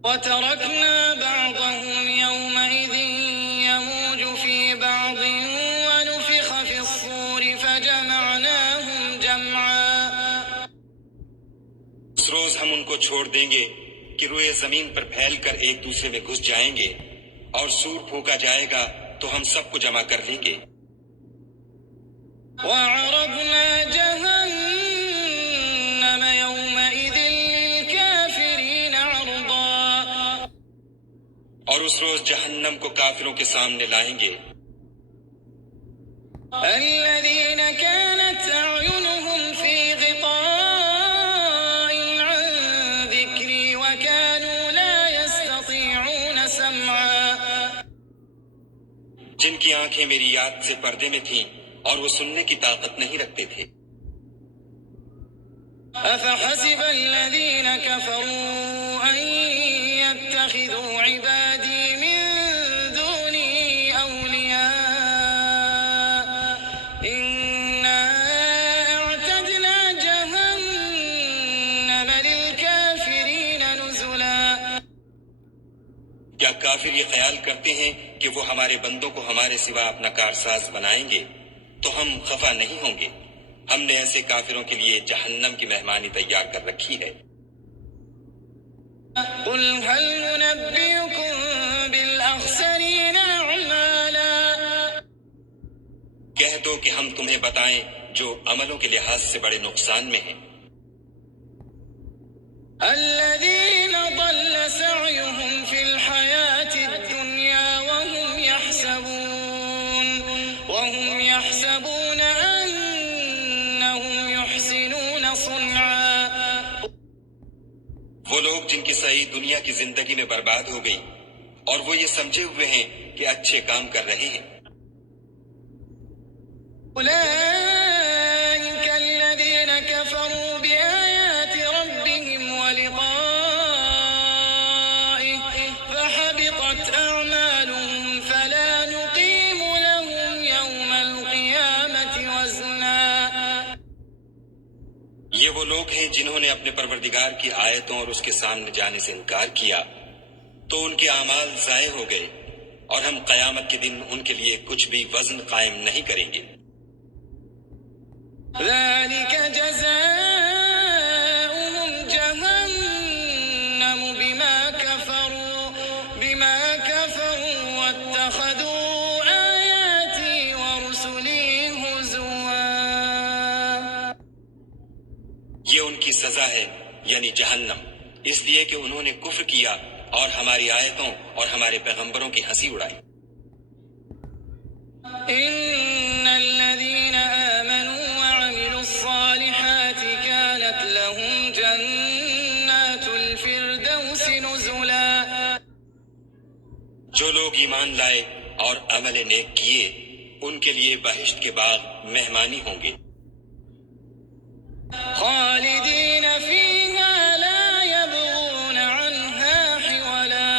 وَتَرَكْنَا بَعْضَهُمْ يَوْمَئِذٍ يَمُوجُ فِي بَعْضٍ وَنُفِخَ فِي الصُّورِ فَجَمَعْنَاهُمْ جَمْعًا۔ اس روز ہم ان کو چھوڑ دیں گے کہ روئے زمین پر پھیل کر ایک دوسرے میں گھس جائیں گے، اور سور پھونکا جائے گا تو ہم سب کو جمع کر لیں گے۔ وَعَرَضْنَا جَهَنَّمَ يَوْمَئِذٍ لِلْكَافِرِينَ عَرْضًا۔ اور اس روز جہنم کو کافروں کے سامنے لائیں گے۔ الَّذِينَ كَانَتْ أَعْيُنُهُمْ فِي غِطَاءٍ عَن ذِكْرِي وَكَانُوا لَا يَسْتَطِيعُونَ آنکھیں میری یاد سے پردے میں تھیں اور وہ سننے کی طاقت نہیں رکھتے تھے۔ أفحسب الذين كفروا أن يتخذوا عبادي من دوني أولياء إنا أعتدنا جهنم للكافرين نزلا۔ کیا کافر یہ خیال کرتے ہیں کہ وہ ہمارے بندوں کو ہمارے سوا اپنا کارساز بنائیں گے تو ہم خفا نہیں ہوں گے؟ ہم نے ایسے کافروں کے لیے جہنم کی مہمانی تیار کر رکھی ہے۔ قل هل ننبئكم بالأخسرين أعمالا۔ کہہ دو کہ ہم تمہیں بتائیں جو عملوں کے لحاظ سے بڑے نقصان میں ہیں۔ الذين ضل سعيهم في الحياة الدنيا وهم يحسبون أنهم يحسنون صنعا۔ وہ لوگ جن کی سعی دنیا کی زندگی میں برباد ہو گئی اور وہ یہ سمجھے ہوئے ہیں کہ اچھے کام کر رہے ہیں۔ أولئك الذين كفروا بآيات ربهم ولقائه فحبطت أعمالهم فلا نقيم لهم يوم القيامة وزنا۔ یہ وہ لوگ ہیں جنہوں نے اپنے پروردگار کی آیتوں اور اس کے سامنے جانے سے انکار کیا تو ان کے اعمال ضائع ہو گئے اور ہم قیامت کے دن ان کے لیے کچھ بھی وزن قائم نہیں کریں گے۔ ذلك جزاؤهم جهنم بما كفروا واتخذوا آياتي ورسلي هزوا۔ یہ ان کی سزا ہے یعنی جہنم، اس لیے کہ انہوں نے کفر کیا اور ہماری آیتوں اور ہمارے پیغمبروں کی ہنسی اڑائی۔ إن الذين آمنوا وعملوا الصالحات كانت لهم جنات الفردوس نزلا۔ جو لوگ ایمان لائے اور عمل نیک کیے ان کے لیے بہشت کے باغ مہمانی ہوں گے۔ خالدين فيها لا يبغون عنها حولا۔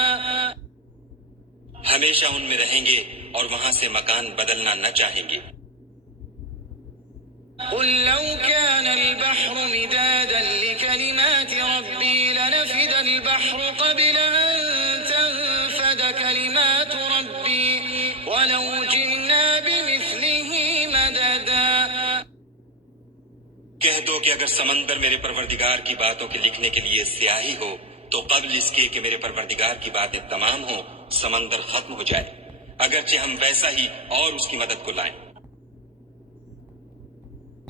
ہمیشہ ان میں رہیں گے اور وہاں سے مکان بدلنا نہ چاہیں گے۔ قل لو كان البحر مدادا لكلمات ربي لنفد البحر قبل أن تنفد كلمات ربي ولو جئنا بمثله مددا۔ کہہ دو کہ اگر سمندر میرے پروردگار کی باتوں کے لکھنے کے لیے سیاہی ہو تو قبل اس کے کہ میرے پروردگار کی باتیں تمام ہوں سمندر ختم ہو جائے، اگرچہ ہم ویسا ہی اور اس کی مدد کو لائیں۔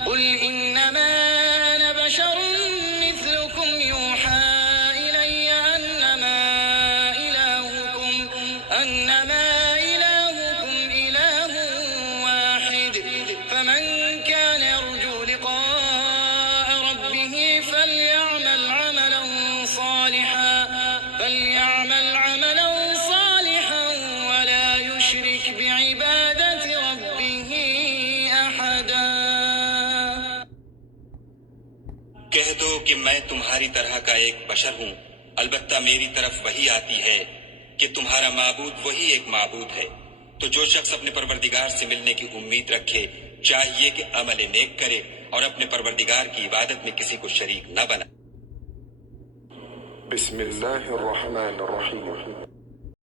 قل انما انا بشر مثلكم يوحى الي انما الهكم اله واحد فمن كان يرجو لقاء ربه فليعمل عملا صالحا ولا يشرك بعبادة ربه احدا۔ کہہ دو کہ میں تمہاری طرح کا ایک بشر ہوں، البتہ میری طرف وہی آتی ہے کہ تمہارا معبود وہی ایک معبود ہے، تو جو شخص اپنے پروردگار سے ملنے کی امید رکھے چاہیے کہ عمل نیک کرے اور اپنے پروردگار کی عبادت میں کسی کو شریک نہ بنائے۔ بسم الله الرحمن الرحيم